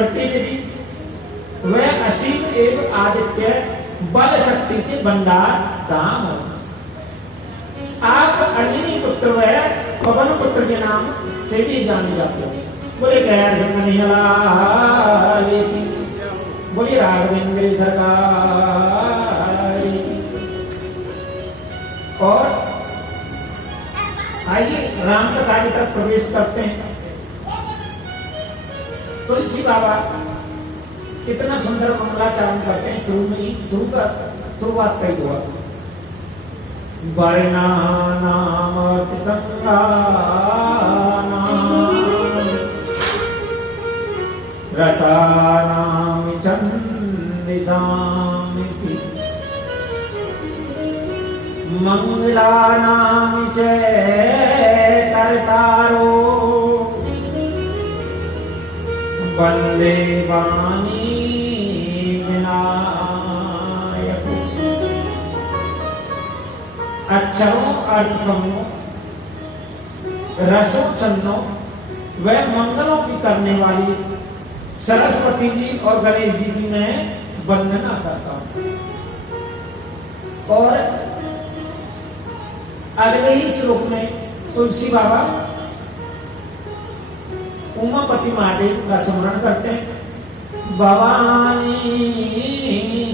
प्रतिनिधि, वह असीम एवं आदित्य बल शक्ति के भंडार धाम। आप अंजनी पुत्र व पवन पुत्र के नाम से भी जाने जाते हो। बोले कैर संग नहीं लाल की, बोले राघवेंद्र सरकार। और आइए राम कथा की तरफ प्रवेश करते हैं। तुलसी बाबा कितना सुंदर मंगलाचरण करते हैं। शुरू में ही शुरुआत कही हुआ वर्णानामर्थ संगानाम रसानाम छंदिसामिति मंगलानाम च कर्तारो वंदे वाणी विनायक। अक्षरों अर्थ समूह रसों छंदों व मंगलों की करने वाली सरस्वती जी और गणेश जी की मैं वंदना करता हूं। और अगले ही श्लोक में तुलसी बाबा उमापति महादेव का स्मरण करते हैं। भवानी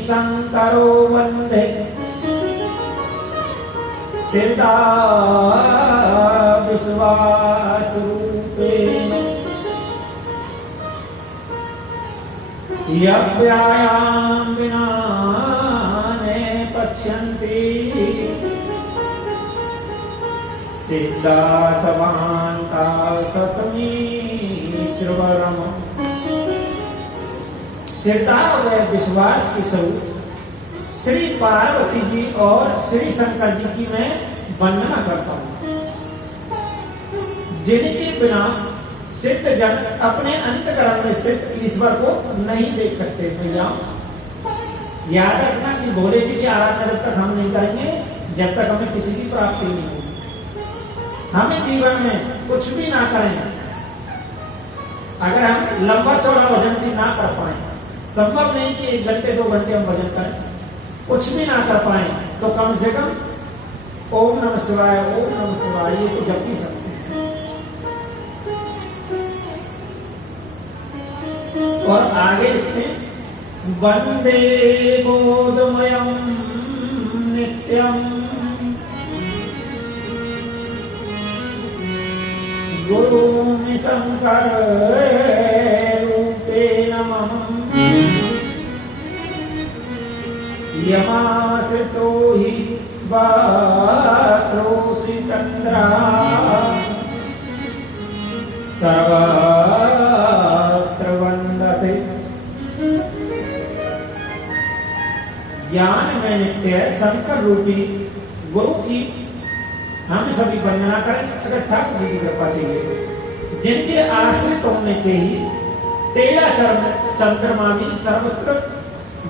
शंकरो वंदे सिद्धा विश्वास रूपे यव्यायाम विना ने पश्यन्ति सिद्धा सवांता सतमी श्रवरम। श्रद्धा व विश्वास की स्वरूप श्री पार्वती जी और श्री शंकर जी की मैं वंदना करता हूं, जिनके बिना सिद्ध जन अपने अंतःकरण में स्थित ईश्वर को नहीं देख सकते। भैया याद रखना कि भोले जी की आराधना जब तक हम नहीं करेंगे, जब तक हमें किसी की प्राप्ति नहीं होगी। हमें जीवन में कुछ भी ना करें, अगर हम लंबा चौड़ा भजन भी ना कर पाए, संभव नहीं कि 1 घंटे 2 घंटे हम भजन करें, कुछ भी ना कर पाए, तो कम से कम ओम नमः शिवाय ओम नमः शिवाय ये तो जप ही सकते हैं। और आगे लिखते हैं वंदे बोधमयम नित्यम गुरु शंकर रूपे नमः यमाश्रितो हि वक्रोऽसि चन्द्रा सर्वत्र वन्दते। ज्ञान में नित्य शंकर रूपी गुरु की हम सभी वंदना करें। अगर ठाकुर जी की कृपा चाहिए, जिनके आश्रित होने से ही तेरा चंद्रमा भी सर्वत्र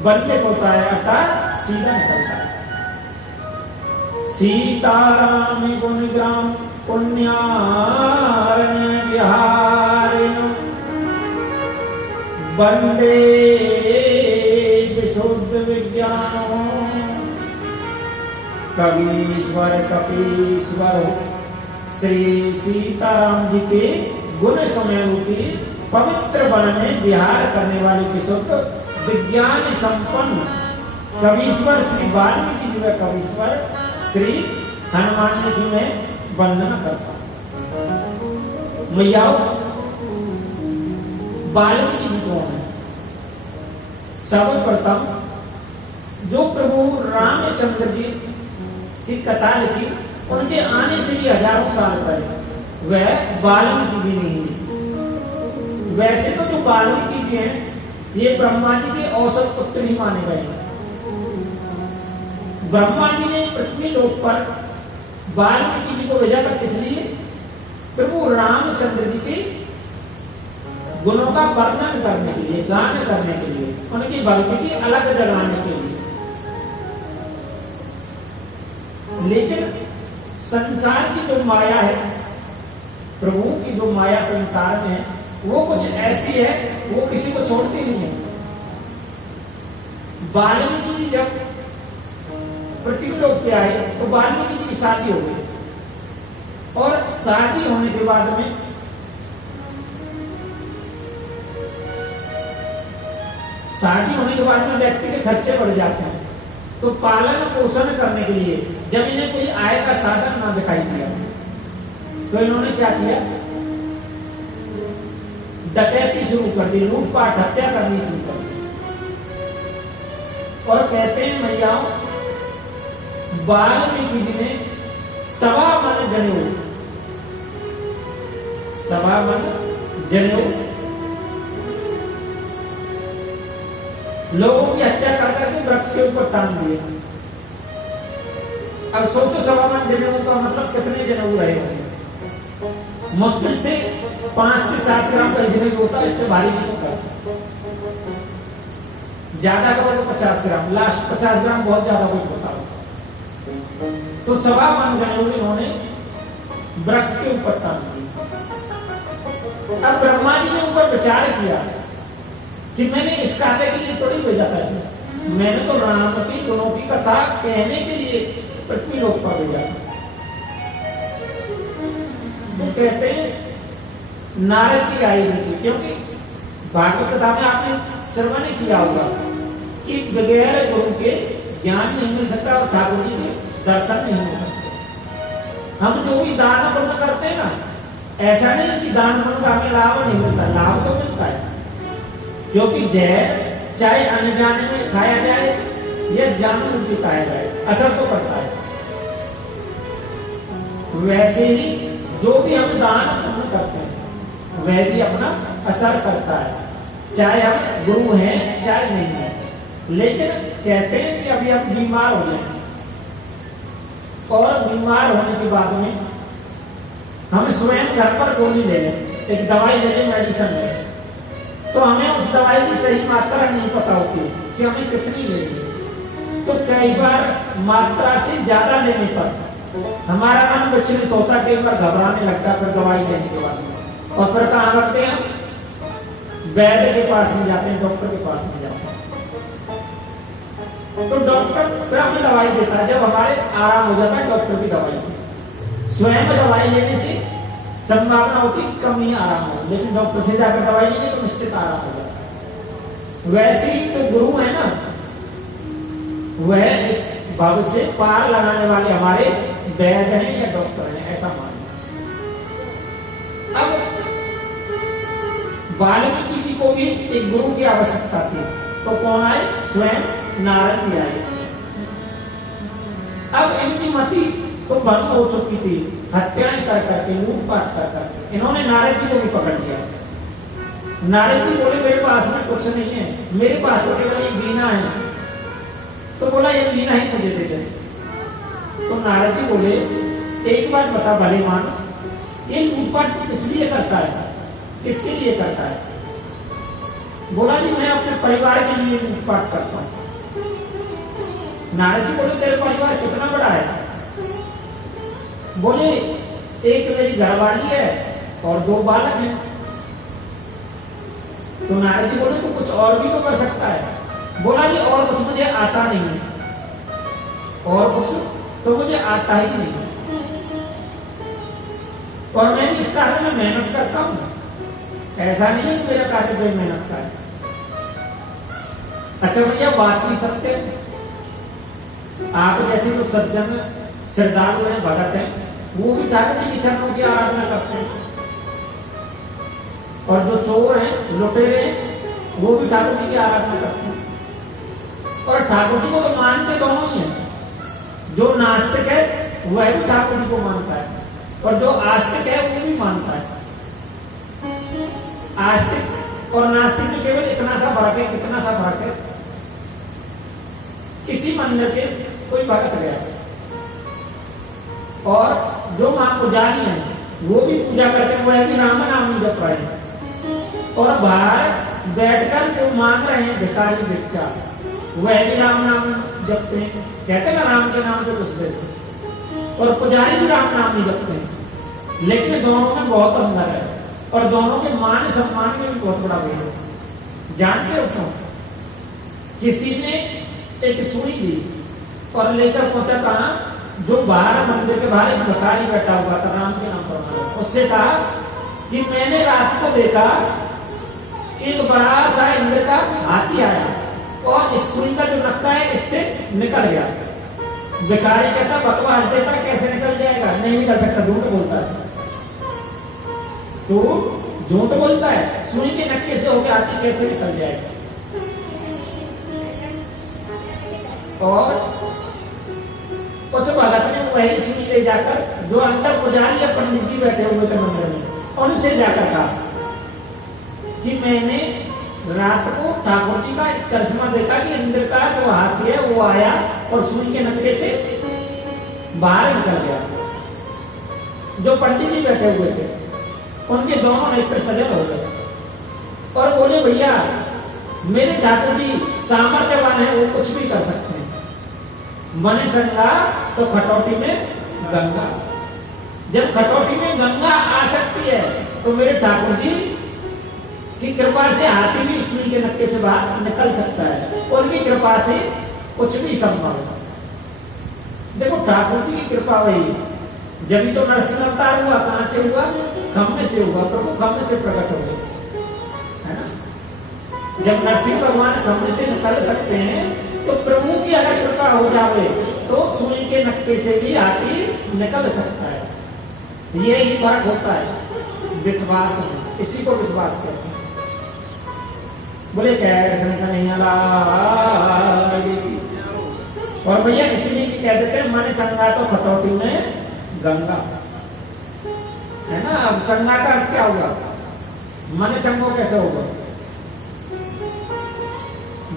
बंदित होता है, अर्थात सीधा निकलता है। सीताराम गुणग्राम पुण्यारण्य विहारिण वंदे विशुद्ध विज्ञान कवीश्वर कपीश्वर। श्री सीताराम जी के गुण स्वरूपी पवित्र वन में विहार करने वाले विशुद्ध विज्ञान संपन्न कवीश्वर श्री वाल्मीकि जी व कवीश्वर श्री हनुमान जी की मैं वंदना करता हूं। मैया वाल्मीकि जी कौन है? सर्वप्रथम जो प्रभु रामचंद्र जी की कथा लिखी, उनके आने से भी हजारों साल पहले वह वाल्मीकि जी नहीं है। वैसे तो जो वाल्मीकि जी हैं ये ब्रह्मा जी के औसत पुत्र ही माने गए हैं। ब्रह्मा जी ने पृथ्वी लोक पर वाल्मीकि जी को भेजा था, किस लिए? प्रभु रामचंद्र जी के गुणों का वर्णन करने के लिए, गान करने के लिए, उनकी भक्ति की अलग जगाने के लिए। लेकिन संसार की जो माया है, प्रभु की जो माया संसार में है, वो कुछ ऐसी है, वो किसी को छोड़ती नहीं है। वाल्मीकि जी जब पृथ्वी लोक पे आए तो वाल्मीकि जी की शादी हो गई, और शादी होने के बाद में व्यक्ति के खर्चे बढ़ जाते हैं। तो पालन पोषण करने के लिए जब इन्हें कोई आय का साधन ना दिखाई दिया तो इन्होंने क्या किया, डकैती शुरू कर दी, लूटपाट हत्या करनी शुरू कर दी। और कहते हैं मैयाओं, वाल्मीकि जी ने 1.25 मन जनेऊ लोगों की हत्या कर करके वृक्ष के ऊपर टांग दिए। अब सोचो 1.25 मन जनेऊ का मतलब कितने जनेऊ रहे होंगे। मुश्किल से 5 से 7 ग्राम का जनेऊ होता है, इससे भारी नहीं होता। ज्यादा करो तो 50 ग्राम, लास्ट 50 ग्राम बहुत ज्यादा कुछ होता है। तो 1.25 मन जनेऊ इन्होंने वृक्ष के ऊपर टांग दिए। अब ब्रह्मा जी ने ऊपर विचार किया कि मैंने इस कार्य के लिए थोड़ी भेजा था इसमें, मैंने तो राम की दोनों की कथा कहने के लिए पृथ्वी लोक पर भेजा था। तो कहते हैं नारद जी आई रुचि, क्योंकि भागवत कथा में आपने श्रवण किया होगा कि बगैर गुरु के ज्ञान नहीं मिल सकता और ठाकुर जी के दर्शन नहीं हो सकते। हम जो भी दान पुण्य करते हैं ना, ऐसा नहीं कि दान पुण्य का हमें लाभ नहीं मिलता, लाभ तो मिलता है, क्योंकि जहर चाहे अनजाने में खाया जाए या जानबूझ के खाया जाए, असर तो करता है। वैसे ही जो भी हम दान पुण्य करते हैं वह भी अपना असर करता है, चाहे हम गुरु हैं चाहे नहीं है। लेकिन कहते हैं कि अभी हम बीमार हो जाए, और बीमार होने के बाद में हम स्वयं घर पर गोली ले लें, एक दवाई ले लें, मेडिसिन ले, तो हमें उस दवाई की सही मात्रा नहीं पता होती कि हमें कितनी लेनी है। तो कई बार मात्रा से ज्यादा लेने पर हमारा मन विचलित होता, कई बार घबराने लगता है। फिर दवाई लेने के बाद और फिर कहाँ लगते हैं, वैद्य के पास में जाते हैं, डॉक्टर के पास में जाते हैं। तो डॉक्टर फिर हमें दवाई देता है। जब हमारे आराम हो जाता है डॉक्टर की दवाई से, स्वयं दवाई लेने से संभावना होती है कम ही आराम हो, लेकिन डॉक्टर से जाकर दवाई लेंगे तो निश्चित आराम हो जाता है। वैसे ही तो गुरु है ना, वह इस भव से पार लगाने वाले हमारे वैद्य हैं या डॉक्टर हैं, ऐसा मानना। अब वाल्मीकि जी को भी एक गुरु की आवश्यकता थी, तो कौन आए, स्वयं नारद जी आए। अब इनकी मति तो भंग हो चुकी थी, हत्याएं कर करके, लूटपाट कर करके। इन्होंने नारद जी को भी पकड़ लिया। नारद जी बोले मेरे पास में कुछ नहीं है, मेरे पास तो केवल ये वीणा है। तो बोला ये वीणा ही मुझे दे दे। तो नारद जी बोले एक बात बता भले मानुस, ये लूटपाट किस लिए करता है, किसके लिए करता है? बोला जी मैं अपने परिवार के लिए लूटपाट करता हूं। नारद जी बोले तेरे परिवार कितना बड़ा है? बोले एक मेरी घरवाली है और 2 बालक हैं। तो नारद जी बोले तो कुछ और भी तो कर सकता है। बोला जी और कुछ मुझे आता नहीं है, और कुछ तो मुझे आता ही नहीं, और मैं इस कार्य में मेहनत करता हूं, ऐसा नहीं है कि मेरा कार्य कोई मेहनत का है। अच्छा भैया बात भी सत्य है, आप जैसे जो सज्जन श्रद्धालु हैं, भगत हैं, वो भी ठाकुर जी के चरणों की आराधना करते हैं, और जो चोर हैं, लुटेरे हैं, वो भी ठाकुर जी की आराधना करते हैं। और ठाकुर जी को तो मानते दोनों ही हैं। जो नास्तिक है वह भी ठाकुर जी को मानता है, और जो आस्तिक है वो भी मानता है। आस्तिक और नास्तिक में केवल इतना सा फर्क है, कितना सा फर्क है, किसी मंदिर के कोई भगत गया और जो मां पुजारी है वो भी पूजा करते हैं, वह भी राम नाम ही जप रहे हैं, और बाहर बैठकर जो मांग रहे हैं भिखारी भिक्षा, वह भी राम नाम जपते हैं। कहते हैं ना राम के नाम पे कुछ देते, और पुजारी भी राम नाम ही जपते हैं। लेकिन दोनों में बहुत अंतर है। और दोनों के मान सम्मान में भी बहुत बड़ा भेद है। जानते हो क्यों? किसी ने एक सुई दी और लेकर पहुंचा कहा, जो बाहर मंदिर के बाहर एक भिखारी बैठा हुआ था, राम के नाम पर, उससे कहा कि मैंने रात को देखा एक बड़ा सा इंद्र का हाथी आया और इस सुई का जो नक्का है इससे निकल गया। भिखारी कहता, बकवास देता, कैसे निकल जाएगा? नहीं निकल सकता, झूठ बोलता है। तो झूठ बोलता है, सुई के नक्के से होकर हाथी कैसे निकल जाएगा? और उस भगत ने वही सुई ले जाकर, जो अंदर पुजारी या पंडित जी बैठे हुए थे मंदिर में, उनसे जाकर कहा कि मैंने रात को ठाकुर जी का एक करिश्मा देखा कि इंद्र का जो हाथी है वो आया और सुई के नक्के से बाहर निकल गया। जो पंडित जी बैठे हुए थे उनके दोनों नेत्र सजल हो गए और बोले, भैया मेरे ठाकुर जी सामर्थ्यवान है, वो कुछ भी कर सकते हैं। मन चंगा तो खटौती में गंगा। जब खटौती में गंगा आ सकती है तो मेरे ठाकुर जी की कृपा से हाथी भी सुई के नक्के से बाहर निकल सकता है। उनकी कृपा से कुछ भी संभव है। देखो ठाकुर जी की कृपा वही, जब तो नरसिंह अवतार हुआ, कहां से हुआ? खम्मे से हुआ। प्रभु खम्मे से प्रकट हो गए, है ना? जब नरसिंह भगवान खम्मे से निकल सकते हैं तो प्रभु की अगर कृपा हो जाए तो सुई के नक्के से भी हाथी निकल सकता है। ये ही फर्क होता है विश्वास में, इसी को विश्वास कहते हैं। बोले कैसे नहीं आ और भैया इसलिए कह देते हैं, मन चंगा तो खटौती में गंगा, है ना? अब चंगा का अर्थ क्या होगा? मन चंगो कैसे होगा?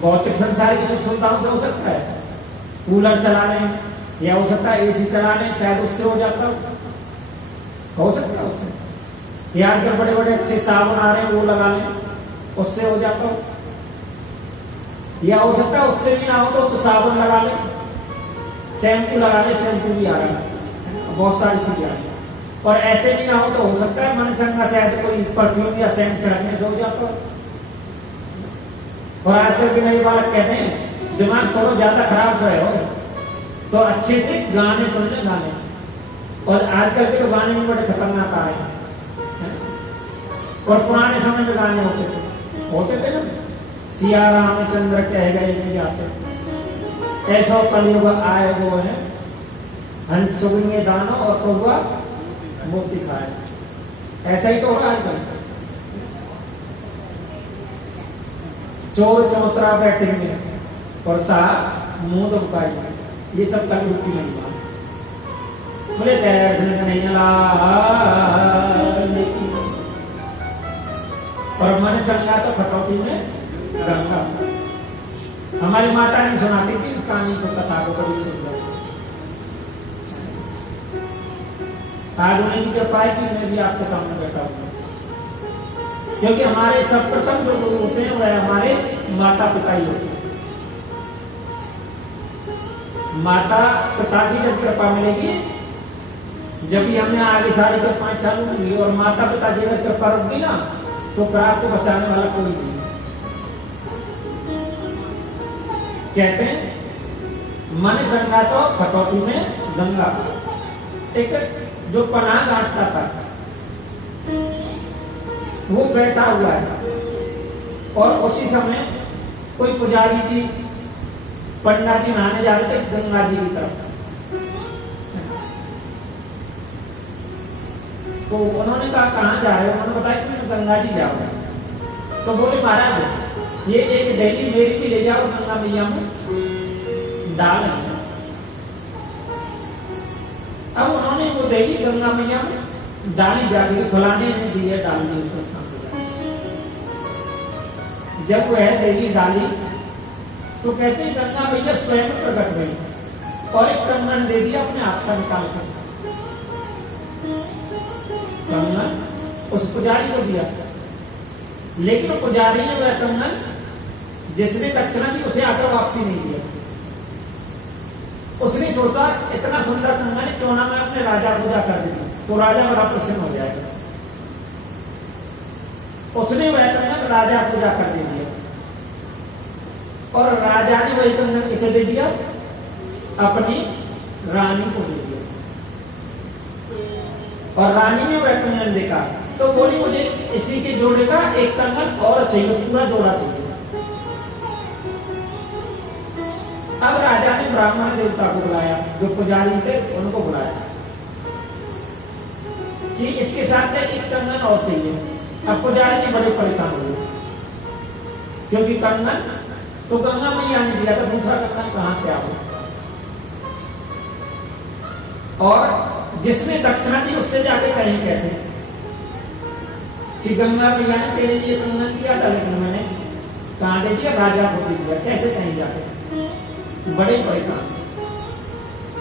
भौतिक संसार की सुख सुविधाओं से हो सकता है, कूलर चला लें या हो सकता है एसी चला लें, शायद उससे हो जाता हो सकता है उससे। या आजकल बड़े बड़े अच्छे साबुन आ रहे हैं, वो लगा लें, उससे हो जाता हो। या हो सकता है उससे भी ना हो तो साबुन लगा लें, शैम्पू लगा लें, शैम्पू भी आ रहा है, बहुत सारी चीजें आ रही है। और ऐसे भी ना हो तो हो सकता है मन चंगा शायद कोई परफ्यूम या सेंट चढ़ने से हो जाता हो। और आजकल के नए बालक कहते हैं दिमाग थोड़ा ज्यादा खराब से हो तो अच्छे से गाने सुन ले, गाने। और आजकल के तो गाने भी बड़े खतरनाक आ रहे हैं। और पुराने समय में गाने होते थे ना, सिया रामचंद्र कह गए सिया पे, ऐसा कलयुग आए वो है, हंस सुगंगे दानो और तो हुआ मोती खाए। ऐसा ही तो हो रहा है आजकल। चोर चौतरा बैठेंगे और साहब मुंह तो बुकाएंगे, ये सब कलयुग की महिमा। बोले नहीं और मन चंगा तो खटौती में गंगा। हमारी माता ने सुनाती थी इस कहानी को, कथा को कभी सुन। आज उन्हें भी कृपा है कि मैं भी आपके सामने बैठा हूं, क्योंकि हमारे सर्वप्रथम जो गुरु होते हैं वह हमारे माता पिता ही होते हैं। माता पिता की जब कृपा मिलेगी, जब भी हमें आगे सारी कृपाएं चालू होंगी। और माता पिता की अगर कृपा रुक गई ना तो फिर आपको बचाने वाला कोई नहीं। कहते हैं मन चंगा तो खटौती में गंगा। एक जो पनाह गांठता था वो बैठा हुआ है और उसी समय कोई पुजारी जी पंडा जी नहाने जा रहे थे गंगा जी की तरफ। तो उन्होंने कहा कहाँ जा रहे हो? उन्होंने बताया कि मैं गंगा जी जा रहा हूं। तो बोले महाराज ये एक डेली मेरी भी ले जाओ, गंगा मैया में डाल। अब उन्होंने वो डेली गंगा मैया में डाली जाके फलाने ने दी है, डाल दी उस स्थान पर। जब वह डेली डाली तो कहते हैं गंगा मैया स्वयं प्रकट हुई और एक कंगन दे दिया अपने हाथ का निकाल कर। कंगन उस पुजारी को दिया, लेकिन पुजारी ने वह कंगन जिसने दक्षिणा दी उसे आकर वापसी नहीं दिया। उसने सोचा इतना सुंदर कंगन है, क्यों ना मैं अपने राजा को जा कर देता तो राजा बड़ा प्रसन्न हो जाएगा। उसने वह कंगन राजा को जाकर दे दिया, और राजा ने वही कंगन किसे दे दिया? अपनी रानी को दे दिया। और रानी ने वह कंगन देखा तो बोली मुझे इसी के जोड़े का एक कंगन और चाहिए, पूरा जोड़ा चाहिए। अब राजा ने ब्राह्मण देवता को बुलाया, जो पुजारी थे उनको बुलाया कि इसके साथ में एक कंगन और चाहिए। अब पुजारी जी बड़े परेशान हुए, क्योंकि कंगन तो गंगा मैया ने दिया था, दूसरा कंगन कहां से आओ? और जिसने दक्षिणा दी उससे जाके कहें कैसे कि गंगा मैया ने तेरे लिए कंगन दिया था, लेकिन मैंने कहां दे दिया? राजा को दे दिया, कैसे कहीं जाके? बड़े परेशान।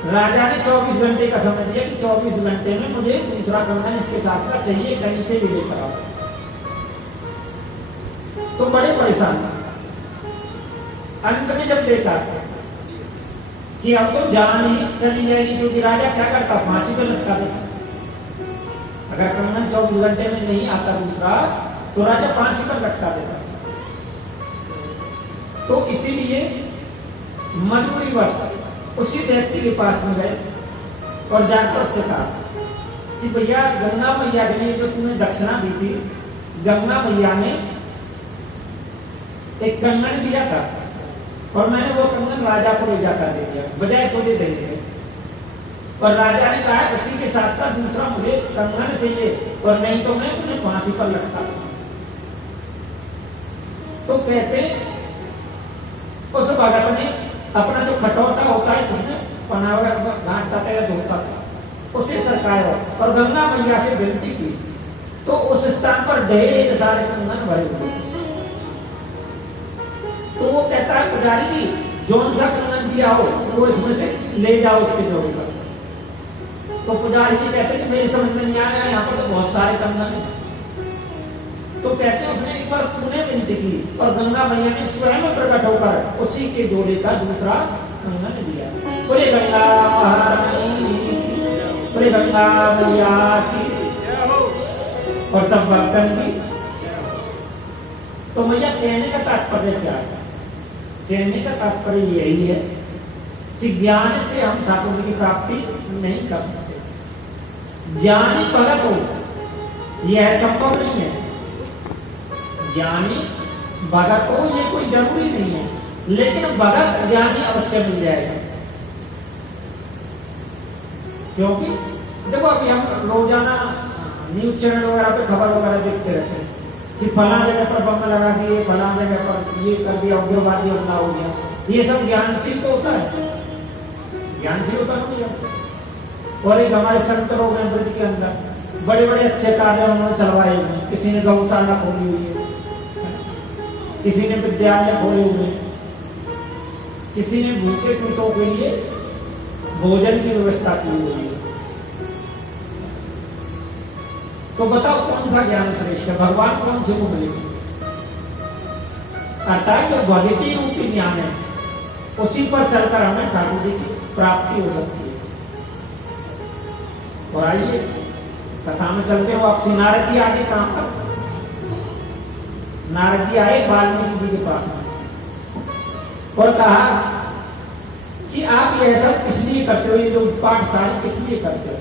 राजा ने 24 घंटे का समय दिया कि 24 घंटे में मुझे दूसरा कंगन इसके साथ का चाहिए, कहीं से भी लेकर आओ। तो बड़े परेशान। अंत में जब देखा कि अब तो जान ही चली जाएगी, क्योंकि राजा क्या करता? फांसी पर लटका देता। अगर कंगन 24 घंटे में नहीं आता दूसरा, तो राजा फांसी पर लटका देता। तो इसीलिए मजबूरी बस उसी व्यक्ति के पास में गए और जाकर उससे कहा कि भैया, गंगा मैया के लिए जो तूने दक्षिणा दी थी, गंगा मैया ने एक कंगन दिया था और मैंने वो कंगन राजा को ले जाकर दे दिया, बजाय तुझे दे दिया। और राजा ने कहा उसी के साथ का दूसरा मुझे कंगन चाहिए, और नहीं तो मैं तुझे फांसी पर लटका दूंगा। तो कहते उस भगत ने अपना जो खटौटा होता है जिसमें पनावा गांठता था या धोता था, उसे सरकाया और गंगा मैया से विनती की, तो उस स्थान पर ढेर सारे कंगन भरे हुए। तो वो कहता है पुजारी जी, जौन सा कंगन दिया हो वो इसमें से ले जाओ उसके जोड़े पर। तो पुजारी जी कहते हैं कि मेरी समझ में नहीं आया, यहाँ पर तो बहुत सारे कंगन हैं। तो कहते हैं उसने एक बार पुनः विनती की और गंगा मैया ने स्वयं प्रकट होकर उसी के जोड़े का दूसरा कंगन दिया। बोले गंगा बोले गंगा मैया की और सब भक्तन की। तो मैया कहने का तात्पर्य क्या है? कहने का तात्पर्य यही है कि ज्ञान से हम ठाकुर जी की प्राप्ति नहीं कर सकते। ज्ञानी भगत हो यह संभव नहीं है। ज्ञानी भगत हो ये कोई जरूरी नहीं है, लेकिन भगत ज्ञानी अवश्य मिल जाएगा। क्योंकि देखो अभी हम रोजाना न्यूज चैनल वगैरह पे खबर वगैरह देखते रहते हैं कि फला जगह पर बम लगा दिए, फला जगह पर ये कर दिया, उग्रवादी हमला हो गया। ये सब ज्ञानशील तो होता है, ज्ञानशील होता नहीं है। और एक हमारे संत लोग हैं ब्रज के अंदर, बड़े बड़े अच्छे कार्य उन्होंने चलवाए हुए। किसी ने गौशाला खोली हुई है, किसी ने विद्यालय खोले हुए, किसी ने भूखे पीड़ितों के लिए भोजन की व्यवस्था की हुई है। तो बताओ कौन सा ज्ञान श्रेष्ठ है? भगवान कौन से को मिलेगा? अर्थात जो भगवती रूपी ज्ञान है उसी पर चलकर हमें ठाकुर जी की प्राप्ति हो सकती है। और आइए कथा में चलते हो। आप नारद जी आगे कहां पर? नारद जी आए वाल्मीकि जी के पास में और कहा कि आप यह सब किस लिए करते हो, ये जो पाठ सारी किस लिए करते हो?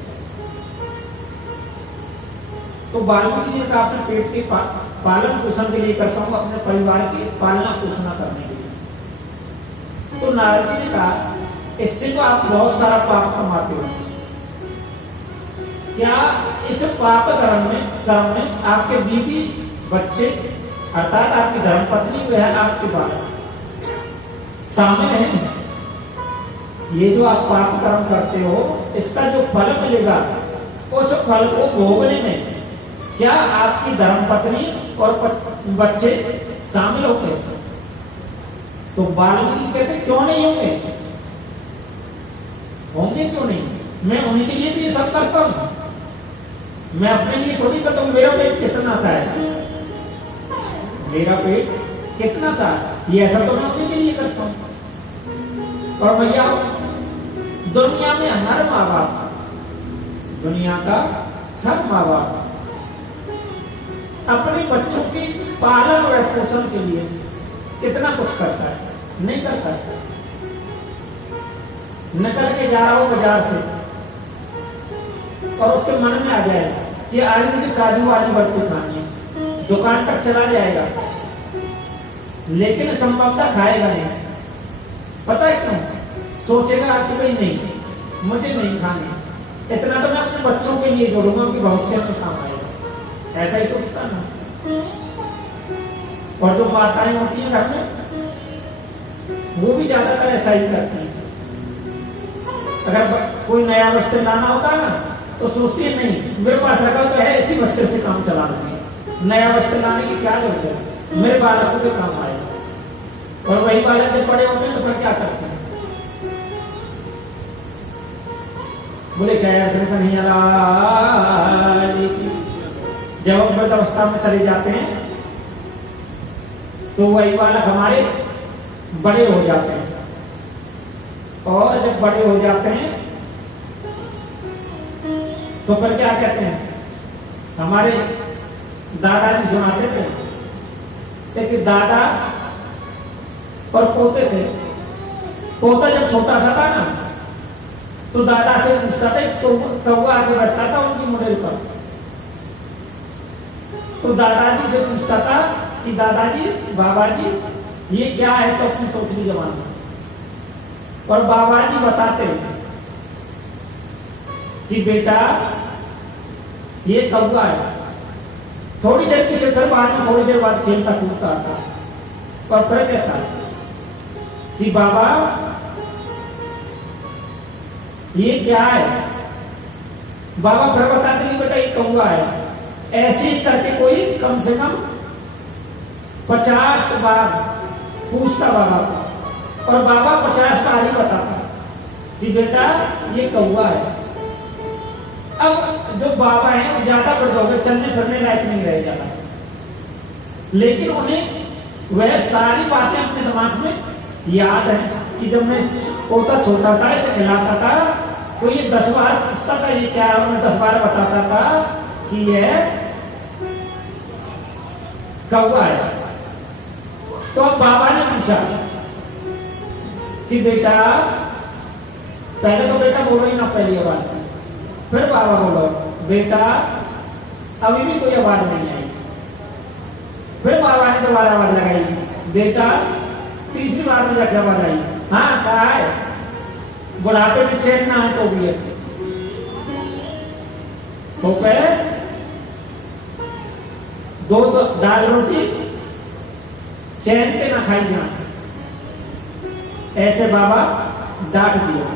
तो वाल्मीकि जी ने कहा अपने पेट के पालन पोषण के लिए करता हूं, अपने परिवार की पालना पोषण करने के लिए। तो नारद जी ने कहा इससे तो आप बहुत सारा पाप कमाते हो। क्या इस पाप कर्म में आपके बीवी बच्चे अर्थात आपकी धर्मपत्नी वह आपके बालक शामिल है? ये जो आप पाप कर्म करते हो इसका जो फल मिलेगा उस फल को भोगने में क्या आपकी धर्मपत्नी और बच्चे शामिल होंगे? तो वाल्मीकि कहते क्यों नहीं होंगे? होंगे क्यों नहीं? मैं उन्हीं के लिए भी ये सब करता हूं, मैं अपने लिए थोड़ी करता हूं। मेरा पेट कितना सा है, मेरा पेट कितना सा, ये ऐसा तो मैं अपने के लिए करता हूं। और भैया दुनिया में हर माँ बाप, दुनिया का हर माँ बाप अपने बच्चों की पालन और पोषण के लिए कितना कुछ करता है, नहीं करता। निकल के जा रहा हो बाजार से और उसके मन में आ जाएगा कि आज मुझे काजू वाली बर्फी खानी है, दुकान तक चला जाएगा, लेकिन संभवतः खाएगा नहीं। पता है क्यों? सोचेगा कि भाई नहीं, मुझे नहीं खानी, इतना तो मैं अपने बच्चों के लिए जोड़ूंगा कि भविष्य में काम आएगा। ऐसा ही सोचता ना। और जो माताएं होती हैं घर में, वो भी ज्यादातर ऐसा ही करती हैं। अगर कोई नया वस्त्र लाना होता है ना, तो सोचती है नहीं, मेरे पास रखा तो है, इसी वस्त्र से काम चला लूंगी, नया वस्त्र लाने की क्या जरूरत है, मेरे बालकों के काम आएगा। और वही बालक जब बड़े होते हैं तो फिर क्या करते हैं? बोले क्या नहीं आ रहा, जब हम वृद्धावस्था में चले जाते हैं तो वही बालक हमारे बड़े हो जाते हैं। और जब बड़े हो जाते हैं तो फिर क्या कहते हैं? हमारे दादाजी सुनाते थे कि दादा और पोते थे। पोता जब छोटा सा था ना, तो दादा से पूछता था, तो कौवा आगे बैठता था उनकी मुड़ेल पर, तो दादाजी से पूछता था कि दादाजी, बाबा जी, ये क्या है? तो अपनी तोतली जबान में, और बाबा जी बताते कि बेटा ये कौवा है। थोड़ी देर पीछे फिर बाद में, थोड़ी देर बाद खेलता कूदता आता, और फिर कहता कि बाबा ये क्या है? बाबा फिर बताते कि बेटा ये कौवा है। ऐसे ही करके कोई कम से कम 50 बार पूछता बाबा, और बाबा 50 बार ही बताता कि बेटा ये कौवा है। अब जो बाबा हैं वो ज्यादा बड़े हो गए, चलने फिरने लायक नहीं रह जाता, लेकिन उन्हें वह सारी बातें अपने दिमाग में याद है कि जब मैं पोता छोटा था, इसे खिलाता था, तो ये 10 बार पूछता था ये क्या है, मैं 10 बार बताता था कि ये कौवा है। तो अब बाबा ने पूछा कि बेटा, पहले तो बेटा बोलो ही ना पहली आवाज, फिर बाबा बोलो बेटा, अभी भी कोई आवाज नहीं आई। फिर बाबा ने दोबारा आवाज लगाई, बेटा। तीसरी बार में जाकर आवाज आई, हाँ कहा है? बुढ़ापे में चैन ना है तो भी है। तो कहे 2 दाल रोटी चैन पे ना खाई जाए, ऐसे बाबा डांट दिया।